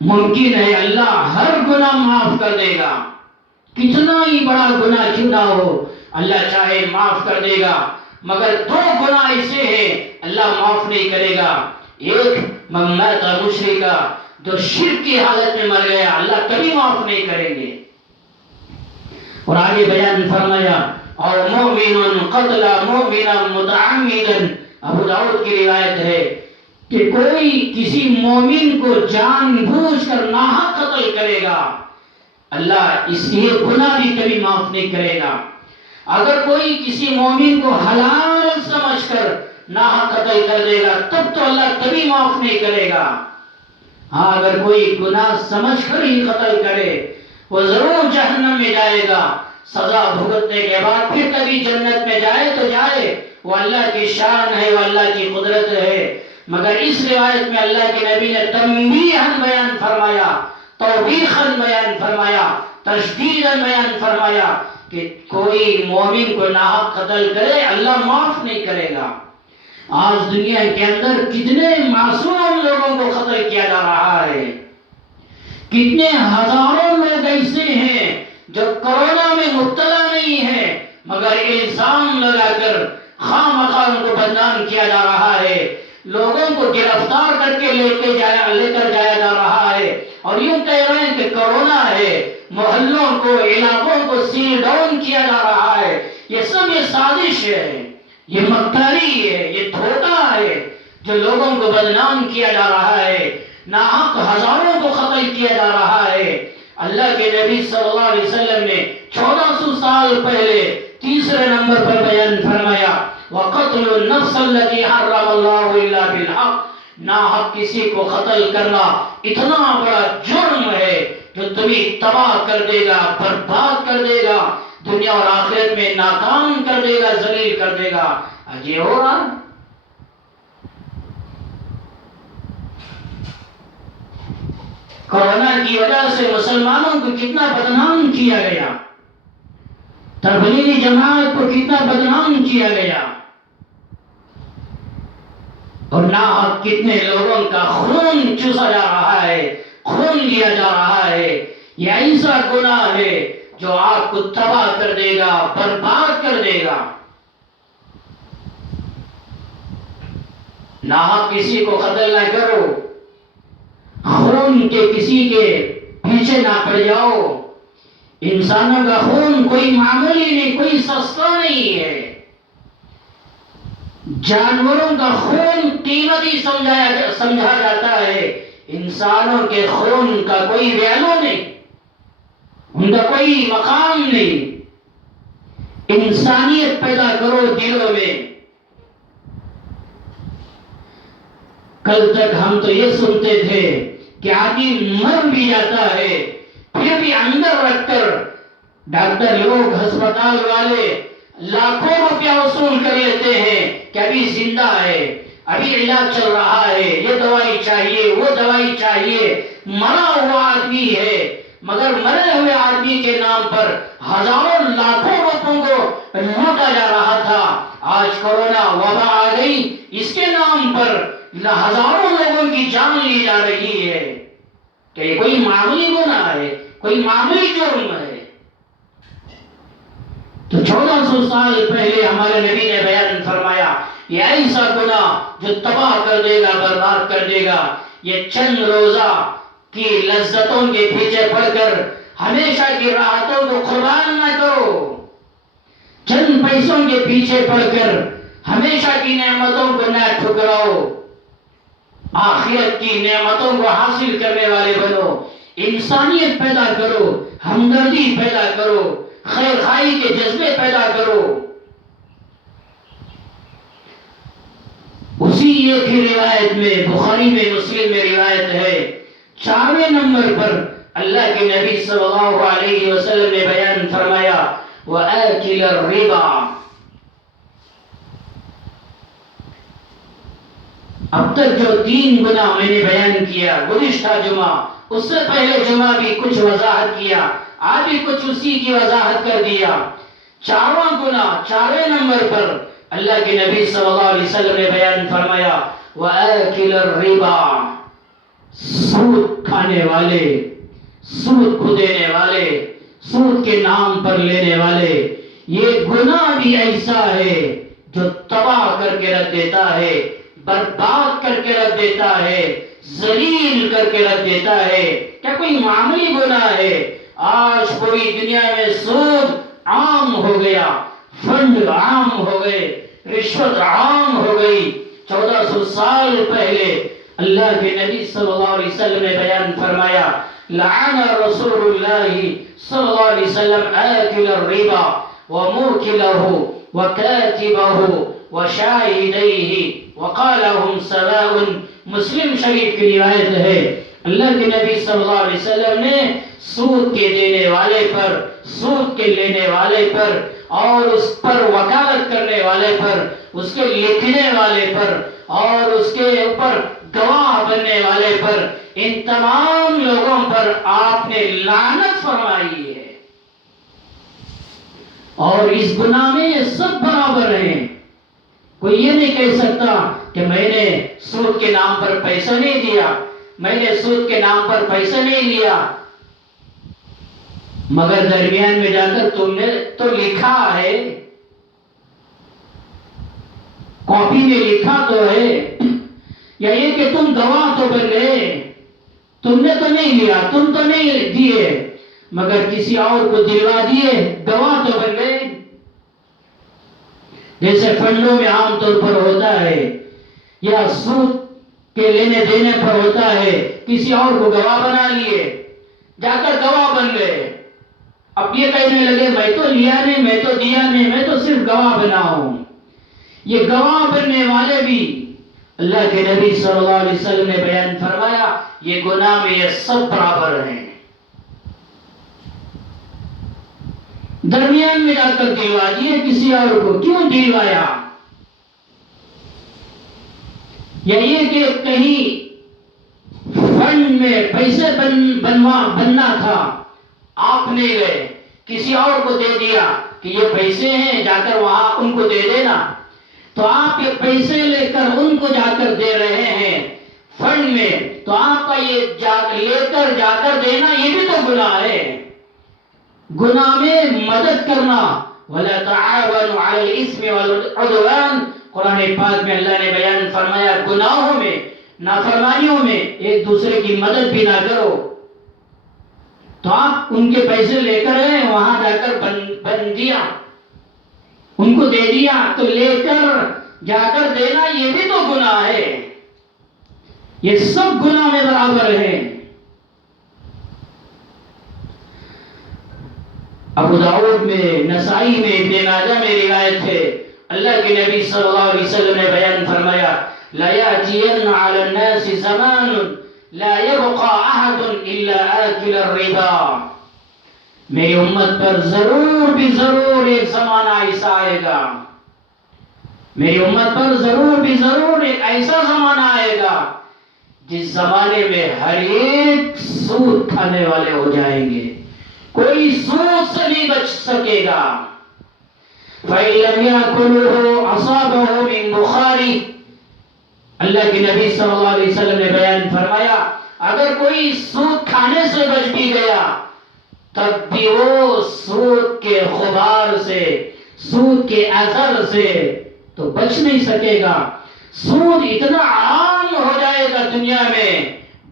ممکن ہے اللہ ہر گناہ معاف کر دے گا، کتنا ہی بڑا گناہ کیوں نہ ہو اللہ چاہے معاف کر دے گا، مگر دو گناہ ایسے ہیں اللہ معاف نہیں کرے گا۔ ایک من مات مشرکا، جو شرک کی حالت میں مر گیا اللہ کبھی معاف نہیں کریں گے۔ اور آگے بیان فرمایا اور مؤمن قتل مؤمنا متعمدا، ابو داؤد کی روایت ہے کہ کوئی کسی مومن کو جان بوجھ کر ناحق قتل کرے گا اللہ اس لیے گناہ بھی کبھی معاف نہیں کرے گا۔ اگر کوئی کسی مومن کو حلال سمجھ کر ناحق قتل کر دے گا تب تو اللہ کبھی معاف نہیں کرے گا۔ ہاں اگر کوئی گناہ سمجھ کر ہی قتل کرے وہ ضرور جہنم میں جائے گا، سزا بھگتنے کے بعد پھر کبھی جنت میں جائے تو جائے، وہ اللہ کی شان ہے، وہ اللہ کی قدرت ہے۔ مگر اس روایت میں اللہ کے نبی نے تنبیہاً بیان فرمایا، توبیخاً بیان فرمایا، تشدیداً بیان فرمایا کہ کوئی مومن کو ناحق قتل کرے اللہ معاف نہیں کرے گا۔ آج دنیا کے اندر کتنے معصوم لوگوں کو قتل کیا جا رہا ہے، کتنے ہزاروں لوگ ایسے ہیں جو کورونا میں مبتلا نہیں ہے مگر الزام لگا کر خواہ مخواہ ان کو بدنام کیا جا رہا ہے، لوگوں کو گرفتار کر کے لے کر جایا جا رہا ہے اور یوں کہہ رہے ہیں کہ کورونا ہے، محلوں کو علاقوں کو سیل ڈاؤن کیا جا رہا ہے۔ یہ سب یہ سازش ہے، یہ مکاری ہے، یہ دھوکہ ہے جو لوگوں کو بدنام کیا جا رہا ہے، ناحق ہزاروں کو قتل کیا جا رہا ہے۔ اللہ کے نبی صلی اللہ علیہ وسلم نے 1400 سال پہلے تیسرے نمبر پر بیان فرمایا وَقَتْلُ النَّفْسَ الَّتِي حَرَّمَ اللَّهُ إِلَّا بِالْحَقِّ، ناحق کسی کو قتل کرنا اتنا بڑا جرم ہے جو تمہیں تباہ کر دے گا، برباد کر دے گا، دنیا اور آخرت میں ناکام کر دے گا، ذلیل کر دے گا۔ آج یہ ہو رہا ہے۔ کورونا کی وجہ سے مسلمانوں کو کتنا بدنام کیا گیا، تبلیغی جماعت کو کتنا بدنام کیا گیا، اور ناحق کتنے لوگوں کا خون چوسا جا رہا ہے، خون لیا جا رہا ہے۔ یہ ایسا گناہ ہے جو آپ کو تباہ کر دے گا، برباد کر دے گا۔ ناحق کسی کو قتل نہ کرو، خون کے کسی کے پیچھے نہ پڑ جاؤ۔ انسانوں کا خون کوئی معمولی نہیں، کوئی سستا نہیں ہے۔ جانوروں کا خون قیمتی سمجھا جاتا ہے، انسانوں کے خون کا کوئی ویلو نہیں، ان کا کوئی مقام نہیں۔ انسانیت پیدا کرو دلوں میں۔ کل تک ہم تو یہ سنتے تھے کہ آدمی مر بھی جاتا ہے پھر بھی اندر رکھ کر ڈاکٹر لوگ، ہسپتال والے لاکھوں روپیہ وصول کر لیتے ہیں کہ ابھی زندہ ہے، ابھی علاج چل رہا ہے، یہ دوائی چاہیے، وہ دوائی چاہیے، مرا ہوا آدمی ہے، مگر مرے ہوئے آدمی کے نام پر ہزاروں لاکھوں روپوں کو لوٹا جا رہا تھا۔ آج کورونا وبا آ گئی، اس کے نام پر ہزاروں لوگوں کی جان لی جا رہی ہے۔ کہ یہ کوئی معمولی گناہ ہے، کوئی معمولی جرم ہے؟ تو 1400 سال پہلے ہمارے نبی نے بیان فرمایا یہ ایسا گناہ جو تباہ کر دے گا، برباد کر دے گا۔ یہ چند روزہ کی لذتوں کے پیچھے پڑ کر ہمیشہ کی راحتوں کو قربان نہ کرو، چند پیسوں کے پیچھے پڑ کر ہمیشہ کی نعمتوں کو نہ ٹھکراؤ، آخرت کی نعمتوں کو حاصل کرنے والے بنو، انسانیت پیدا کرو، ہمدردی پیدا کرو، خیر خواہی کے جذبے پیدا کرو۔ اسی ایک ہی روایت میں، بخاری میں، مسلم میں روایت ہے، 4ویں نمبر پر اللہ کے نبی صلی اللہ علیہ وسلم نے بیان فرمایا وَآكِلَ الرِّبَا۔ اب تک جو 3 گناہ میں نے بیان کیا گزشتہ جمعہ، اس سے پہلے جمعہ بھی کچھ وضاحت کیا، آج بھی کچھ اسی کی وضاحت کر دیا۔ 4واں گناہ 4ویں نمبر پر اللہ کے نبی صلی اللہ علیہ وسلم نے بیان فرمایا وَآكِلَ الرِّبَا۔ سود کھانے والے، سود کو دینے والے، سود کے نام پر لینے والے، یہ گناہ بھی ایسا ہے جو تباہ کر کے رکھ دیتا ہے، برباد کر کے رکھ دیتا ہے، ذلیل کر کے رکھ دیتا ہے۔ کیا کوئی معمولی گناہ ہے؟ آج پوری دنیا میں سود عام ہو گیا، فنڈ عام ہو گئے، رشوت عام ہو گئی۔ 1400 سال پہلے اللہ کے نبی صلی اللہ علیہ وسلم نے بیان فرمایا لعن رسول اللہ صلی اللہ علیہ وسلم آکل الربا وموکلہ وکاتبہ وشاہدیہ وقالہم سواء۔ مسلم شریف کی روایت ہے، اللہ کے نبی صلی اللہ علیہ وسلم نے سود کے دینے والے پر، سود کے لینے والے پر، اور اس پر وکالت کرنے والے پر، اس کے لکھنے والے پر، اور اس کے اوپر گواہ بننے والے پر، ان تمام لوگوں پر آپ نے لعنت فرمائی ہے۔ اور اس گناہ میں یہ سب برابر ہیں۔ کوئی یہ نہیں کہہ سکتا کہ میں نے سود کے نام پر پیسہ نہیں دیا، میں نے سود کے نام پر پیسہ نہیں لیا، مگر درمیان میں جا کر تم نے تو لکھا ہے، کاپی میں لکھا تو ہے، یا یہ کہ تم گواہ تو بن گئے، تم نے تو نہیں لیا، تم تو نہیں دیے، مگر کسی اور کو دلوا دیے، گواہ تو بن گئے۔ جیسے فنڈوں میں عام طور پر ہوتا ہے، یا سود کے لینے دینے پر ہوتا ہے، کسی اور کو گواہ بنا لیے، جا کر گواہ بن گئے۔ اب یہ کہنے لگے میں تو لیا نہیں، میں تو دیا نہیں، میں تو صرف گواہ بنا ہوں۔ یہ گواہ بننے والے بھی اللہ کے نبی صلی اللہ علیہ وسلم نے بیان فرمایا یہ گناہ میں یہ سب برابر ہیں۔ درمیان میں جا کر دلوا دیے کسی اور کو، کیوں دلوایا؟ یا یہ کہ کہیں فنڈ میں پیسے بننا تھا، آپ نے گئے کسی اور کو دے دیا کہ یہ پیسے ہیں، جا کر وہاں ان کو دے دینا، تو آپ یہ پیسے لے کر ان کو جا کر دے رہے ہیں فنڈ میں، تو آپ کا یہ لے کر جا کر دینا یہ بھی تو گناہ ہے۔ گناہ میں مدد کرنا، وَلَا تَعَاوَنُوا عَلَى الْإِثْمِ وَالْعُدْوَانِ، قرآن پاک میں اللہ نے بیان فرمایا گناہوں میں، نافرمانیوں میں ایک دوسرے کی مدد بھی نہ کرو۔ تو آپ ان کے پیسے لے کر گئے، وہاں جا کر بن دیا، ان کو دے دیا، تو لے کر جا کر دینا یہ بھی تو گناہ ہے۔ یہ سب گناہ میں برابر ہیں۔ ابو داؤد میں، نسائی میں، ابن ماجہ میں روایت ہے، اللہ کے نبی صلی اللہ علیہ وسلم نے بیان فرمایا لا يأتين على الناس زمان لا يبقى أحد إلا آكل الربا۔ میری امت پر ضرور بھی ضرور ایک زمانہ ایسا آئے گا، میری امت پر ضرور بھی ضرور ایک ایسا زمانہ آئے گا جس زمانے میں ہر ایک سود کھانے والے ہو جائیں گے، کوئی سود سے نہیں بچ سکے گا۔ فَإِن لَّمْ يَأْكُلُهُ أَصَابَهُ مِن بُخَارِ، اللہ کے نبی صلی اللہ علیہ وسلم نے بیان فرمایا اگر کوئی سود کھانے سے بچ بھی گیا تب بھی وہ سود کے غبار سے، سود کے اثر سے تو بچ نہیں سکے گا۔ سود اتنا عام ہو جائے گا دنیا میں،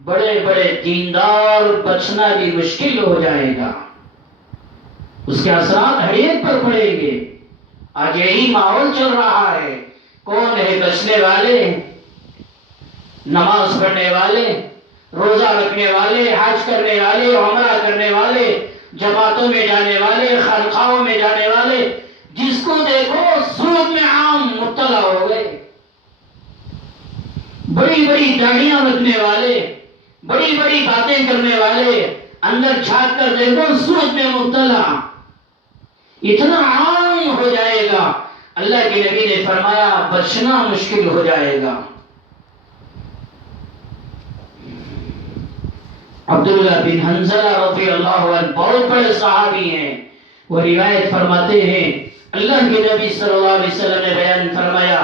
بڑے بڑے دیندار بچنا بھی مشکل ہو جائے گا، اس کے اثرات ہر ایک پر پڑیں گے۔ آج یہی ماحول چل رہا ہے۔ کون ہے بچنے والے؟ نماز پڑھنے والے، روزہ رکھنے والے، حج کرنے والے، عمرہ کرنے والے، جماعتوں میں جانے والے، خانقاہوں میں جانے والے، جس کو دیکھو سود میں عام مبتلا ہو گئے۔ بڑی بڑی داڑیاں رکھنے والے، بڑی بڑی باتیں کرنے والے، اندر جھانک کر دیکھو سود میں مبتلا، اتنا عام ہو جائے گا۔ اللہ کے نبی نے فرمایا بچنا مشکل ہو جائے گا۔ عبداللہ بن حنظلہ رضی اللہ عنہ بہت بڑے صحابی ہیں، وہ روایت فرماتے ہیں اللہ کے نبی صلی اللہ علیہ وسلم نے بیان فرمایا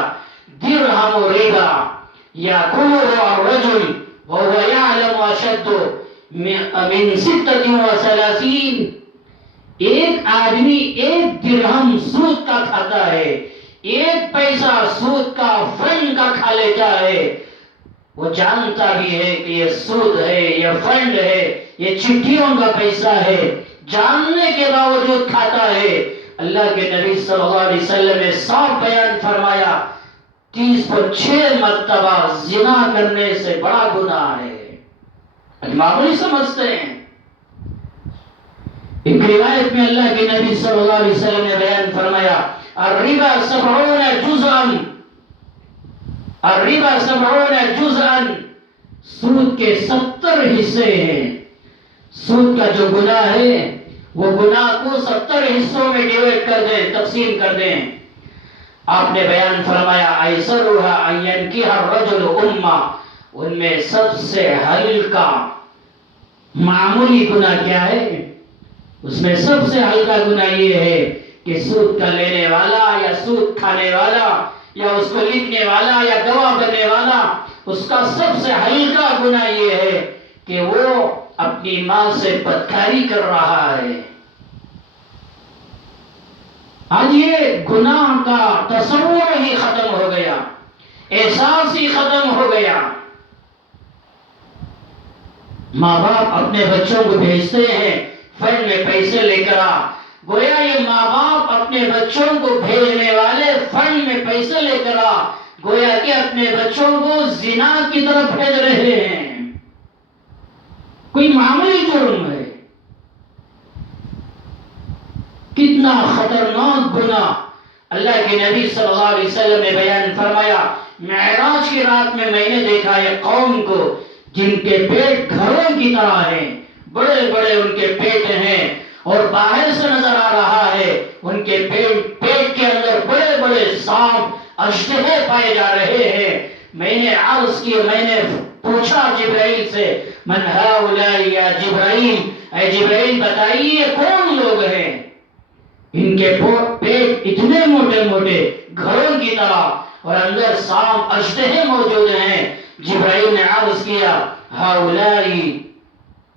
درہم ربا یاکلہ الرجل وهو یعلم اشد من 36، ایک آدمی ایک درہم سود کا کھاتا ہے، ایک پیسہ سود کا فنڈ کا کھا لیتا ہے، وہ جانتا بھی ہے کہ یہ سود ہے، یہ فنڈ ہے، یہ چٹھیوں کا پیسہ ہے، جاننے کے باوجود کھاتا ہے۔ اللہ کے نبی صلی اللہ علیہ وسلم نے صاف بیان فرمایا 36 مرتبہ زنا کرنے سے بڑا گناہ ہے۔ معمولی سمجھتے ہیں۔ ایک روایت میں اللہ کے نبی صلی اللہ علیہ وسلم نے بیان فرمایا الربا 70 جزءا، الربا 70 جزءا، سود کے 70 حصے ہیں۔ سود کا جو گناہ ہے وہ گناہ کو 70 حصوں میں ڈیوائڈ کر دیں، تقسیم کر دیں۔ آپ نے بیان فرمایا ایسرها ان ينكح الرجل امہ، ان میں سب سے ہلکا معمولی گناہ کیا ہے؟ اس میں سب سے ہلکا گناہ یہ ہے کہ سود کا لینے والا یا سود کھانے والا یا اس کو لکھنے والا یا گواہ بننے والا، اس کا سب سے ہلکا گناہ یہ ہے کہ وہ اپنی ماں سے بدکاری کر رہا ہے۔ آج یہ گناہ کا تصور ہی ختم ہو گیا، احساس ہی ختم ہو گیا۔ ماں باپ اپنے بچوں کو بھیجتے ہیں فنڈ میں پیسے لے کر آ، گویا یہ ماں باپ اپنے بچوں کو بھیجنے والے فنڈ میں پیسے لے کر آ، گویا کہ اپنے بچوں کو زنا کی طرف بھیج رہے ہیں۔ کوئی معمولی جرم ہے، کتنا خطرناک گناہ۔ اللہ کے نبی صلی اللہ علیہ وسلم نے بیان فرمایا معراج کی رات میں نے دیکھا ایک قوم کو جن کے پیٹ گھروں کی طرح ہیں، بڑے بڑے ان کے پیٹ ہیں اور باہر سے نظر آ رہا ہے ان کے پیٹ کے اندر بڑے بڑے سانپ اشتہے پائے جا رہے ہیں۔ میں نے عرض کی، میں نے پوچھا جبرائیل سے من ہؤلاء یا جبرائیل، اے جبرائیل بتائیے کون لوگ ہیں؟ ان کے پیٹ اتنے موٹے موٹے گھروں کی طرح اور اندر سانپ اشتہے موجود ہیں۔ جبرائیل نے عرض کیا ہؤلاء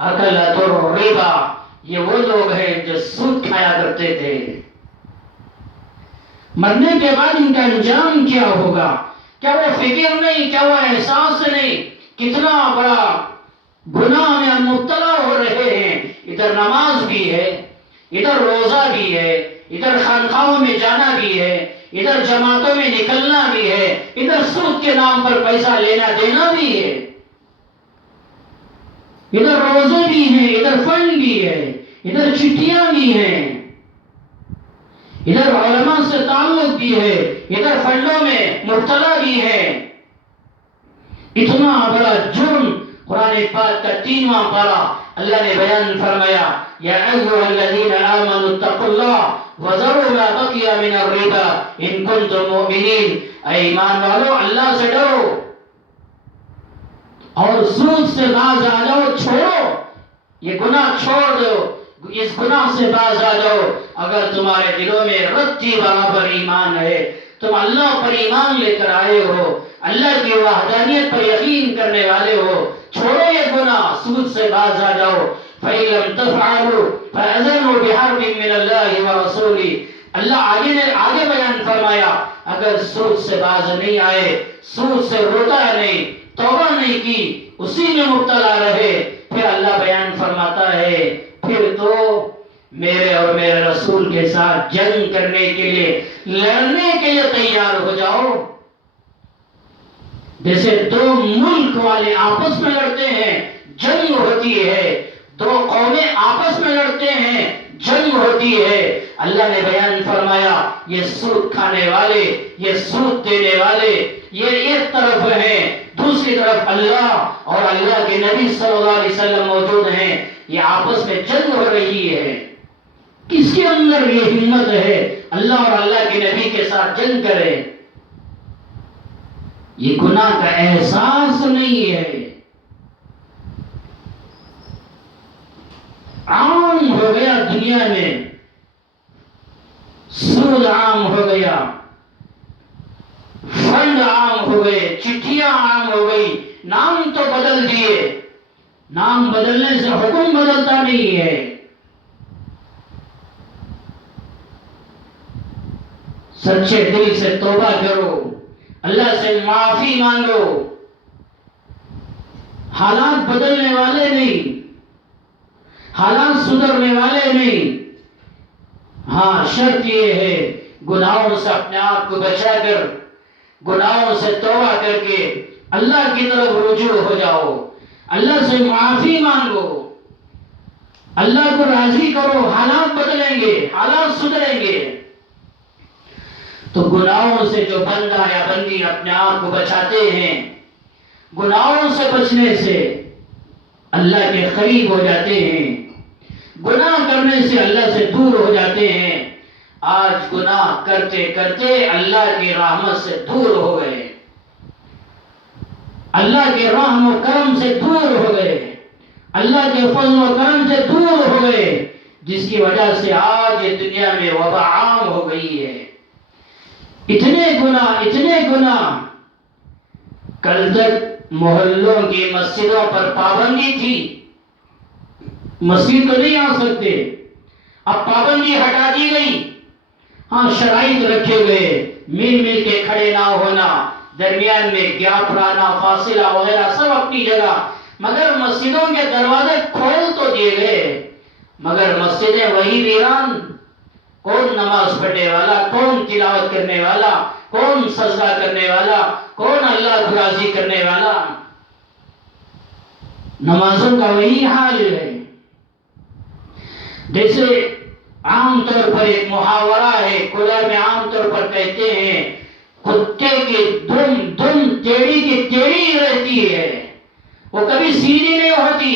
اکلۃ الربا، یہ وہ لوگ ہیں جو سود کھایا کرتے تھے۔ مرنے کے بعد ان کا انجام کیا ہوگا؟ کیا وہ فکر نہیں، کیا وہ احساس نہیں کتنا بڑا گناہ میں ہم مبتلا ہو رہے ہیں؟ ادھر نماز بھی ہے، ادھر روزہ بھی ہے، ادھر خانقاہوں میں جانا بھی ہے، ادھر جماعتوں میں نکلنا بھی ہے، ادھر سود کے نام پر پیسہ لینا دینا بھی ہے، ادھر روزے بھی ہیں، ادھر فنڈ بھی ہے، ادھر چٹھیاں بھی ہیں، ادھر علماء سے تعلق بھی ہے، ادھر فنڈوں میں مبتلا بھی ہے۔ اتنا بڑا جرم۔ قرآن پاک کا 3واں پارہ اللہ نے بیان فرمایا یا ایھا الذین آمنوا اتقوا اللہ وذروا ما بقی من الربا ان کنتم مؤمنین، اے ایمان والو اللہ سے ڈرو اور سود سے باز آ جاؤ، چھوڑو یہ گناہ، چھوڑ دو، اس گناہ سے باز آ جاؤ اگر تمہارے دلوں میں رتی برابر ایمان ہے، تم اللہ پر ایمان لے کر آئے ہو، اللہ کی وحدانیت پر یقین کرنے والے ہو، چھوڑو یہ گناہ، سود سے باز آ جاؤ۔ فَإِن لَمْ تَفْعَلُوا فَأَذَنُوا بِحَرْبٍ مِّنَ اللَّهِ وَرَسُولِهِ، اللہ آگے بیان فرمایا اگر سود سے باز نہیں آئے، سود سے روکا نہیں، توبہ نہیں کی، اسی میں مبتلا رہے، پھر اللہ بیان فرماتا ہے پھر تو میرے اور میرے رسول کے ساتھ جنگ کرنے کے لیے، لڑنے کے لیے تیار ہو جاؤ۔ جیسے دو ملک والے آپس میں لڑتے ہیں، جنگ ہوتی ہے، دو قومیں آپس میں لڑتے ہیں، جنگ ہوتی ہے، اللہ نے بیان فرمایا یہ سود کھانے والے، یہ سود دینے والے، یہ ایک طرف ہیں، دوسری طرف اللہ اور اللہ کے نبی صلی اللہ علیہ وسلم موجود ہیں، یہ آپس میں جنگ ہو رہی ہے۔ کس کے اندر یہ ہمت ہے اللہ اور اللہ کے نبی کے ساتھ جنگ کرے؟ یہ گناہ کا احساس نہیں ہے، عام ہو گیا دنیا میں، سود عام ہو گیا، فنڈ عام ہو گئے، چٹھیاں عام ہو گئی، نام تو بدل دیے، نام بدلنے سے حکم بدلتا نہیں ہے۔ سچے دل سے توبہ کرو، اللہ سے معافی مانگو، حالات بدلنے والے نہیں، حالات سدھرنے والے نہیں، ہاں شرط یہ ہے گناہوں سے اپنے آپ کو بچا کر، گناہوں سے توبہ کر کے اللہ کی طرف رجوع ہو جاؤ، اللہ سے معافی مانگو، اللہ کو راضی کرو، حالات بدلیں گے، حالات سدھریں گے۔ تو گناہوں سے جو بندہ یا بندی اپنے آپ کو بچاتے ہیں، گناہوں سے بچنے سے اللہ کے قریب ہو جاتے ہیں، گناہ کرنے سے اللہ سے دور ہو جاتے ہیں۔ آج گناہ کرتے کرتے اللہ کی رحمت سے دور ہو گئے، اللہ کے رحم و کرم سے دور ہو گئے، اللہ کے فضل و کرم سے دور ہو گئے، جس کی وجہ سے آج یہ دنیا میں وبا عام ہو گئی ہے۔ اتنے گناہ، اتنے گناہ، کل تک محلوں کی مسجدوں پر پابندی تھی، مسجد تو نہیں آ سکتے، اب پابندی ہٹا دی گئی، ہاں شرائط رکھے گئے، مل کے کھڑے نہ ہونا، درمیان میں گیپ رہنا، فاصلہ وغیرہ سب اپنی جگہ، مگر مسجدوں کے دروازے کھول تو دیے گئے، مگر مسجدیں وہی ویران، کون نماز پڑھنے والا، کون تلاوت کرنے والا، کون سجدہ کرنے والا، کون اللہ کو راضی کرنے والا؟ نمازوں کا وہی حال ہے۔ جیسے عام طور پر ایک محاورہ ہے، کولر میں عام طور پر کہتے ہیں کتے کی دم ٹیڑھی کی ٹیڑھی رہتی ہے، وہ کبھی سیدھی نہیں ہوتی۔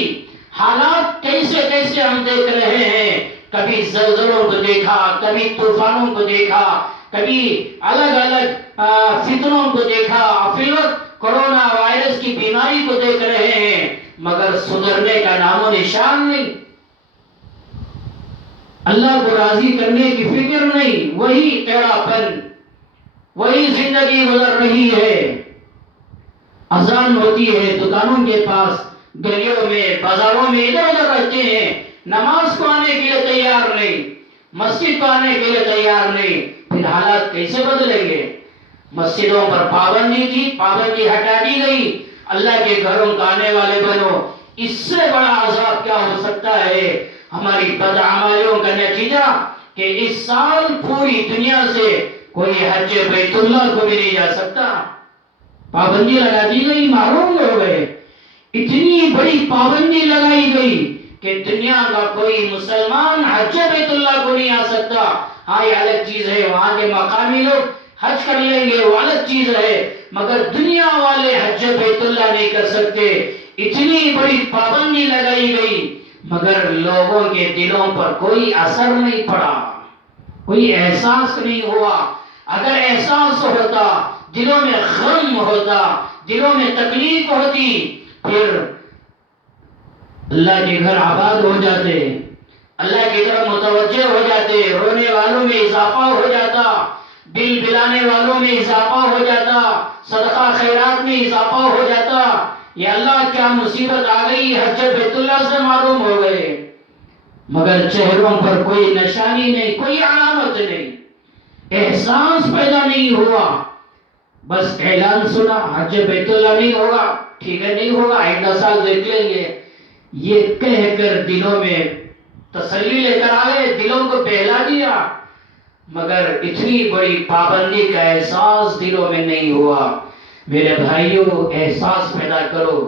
حالات کیسے کیسے ہم دیکھ رہے ہیں، کبھی زلزلوں کو دیکھا، کبھی طوفانوں کو دیکھا، کبھی الگ الگ فتنوں کو دیکھا، فی الوقت کرونا وائرس کی بیماری کو دیکھ رہے ہیں، مگر سدھرنے کا نام و نشان نہیں، اللہ کو راضی کرنے کی فکر نہیں، وہی ٹیڑھا پن، وہی زندگی گزر رہی ہے۔ اذان ہوتی ہے دکانوں کے پاس، گلیوں میں، بازاروں میں ادھر ادھر رہتے ہیں، نماز کو آنے کے لیے تیار نہیں، مسجد کو آنے کے لیے تیار نہیں، پھر حالات کیسے بدلیں گے؟ مسجدوں پر پابندی تھی، پابندی ہٹا دی گئی، اللہ کے گھروں کا آنے والے بنو، اس سے بڑا عذاب کیا ہو سکتا ہے؟ ہماری بدعمالیوں کا نتیجہ کہ اس سال پوری دنیا سے کوئی حج بیت اللہ کو بھی نہیں جا سکتا، پابندی لگا دی گئی، محروم ہو گئے۔ اتنی بڑی پابندی لگائی گئی کہ دنیا کا کوئی مسلمان حج بیت اللہ کو نہیں آ سکتا۔ ہاں یہ الگ چیز ہے، وہاں کے مقامی لوگ حج کر لیں گے، وہ الگ چیز ہے، مگر دنیا والے حج بیت اللہ نہیں کر سکتے۔ اتنی بڑی پابندی لگائی گئی، مگر لوگوں کے دلوں پر کوئی اثر نہیں پڑا، کوئی احساس نہیں ہوا۔ اگر احساس ہوتا، دلوں میں غم ہوتا، دلوں میں تکلیف ہوتی، پھر اللہ کے گھر آباد ہو جاتے، اللہ کی طرف متوجہ ہو جاتے، رونے والوں میں اضافہ ہو جاتا، دل بلانے والوں میں اضافہ ہو جاتا، صدقہ خیرات میں اضافہ ہو جاتا۔ یہ اللہ کیا مصیبت آ گئی، حج بیت اللہ سے معلوم ہو گئے، مگر چہروں پر کوئی نشانی نہیں، کوئی علامت نہیں، احساس پیدا نہیں ہوا۔ بس اعلان سنا حج بیت اللہ نہیں ہوگا، ٹھیک ہے نہیں ہوگا، آئندہ سال دیکھ لیں گے، یہ کہہ کر دلوں میں تسلی لے کر آئے، دلوں کو بہلا دیا، مگر اتنی بڑی پابندی کا احساس دلوں میں نہیں ہوا۔ میرے بھائیوں، احساس پیدا کرو،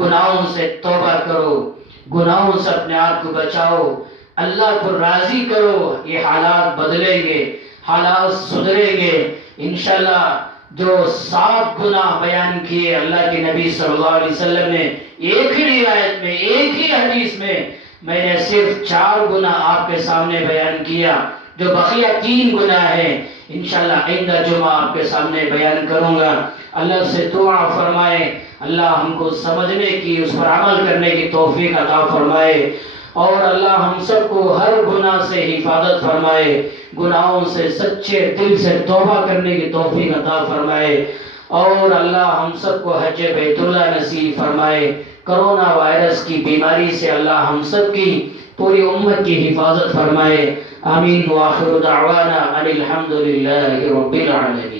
گناہوں سے توبہ کرو، گناہوں سے اپنے آپ کو بچاؤ، اللہ کو راضی کرو، یہ حالات بدلیں گے، حالات سدھریں گے انشاءاللہ۔ جو 7 گناہ بیان کیے اللہ کے نبی صلی اللہ علیہ وسلم نے ایک ہی روایت میں، ایک ہی حدیث میں نے صرف 4 گناہ آپ کے سامنے بیان کیا، جو بقیہ 3 گناہ ہیں انشاءاللہ آئندہ جمعہ آپ کے سامنے بیان کروں گا۔ اللہ سے دعا فرمائے اللہ ہم کو سمجھنے کی، اس پر عمل کرنے کی توفیق عطا فرمائے، اور اللہ ہم سب کو ہر گناہ سے حفاظت فرمائے، گناہوں سے سچے دل سے توبہ کرنے کی توفیق عطا فرمائے، اور اللہ ہم سب کو حج بیت اللہ نصیب فرمائے۔ کرونا وائرس کی بیماری سے اللہ ہم سب کی، پوری امت کی حفاظت فرمائے۔ آمین وآخر دعوانا ان الحمد للہ رب العالمین۔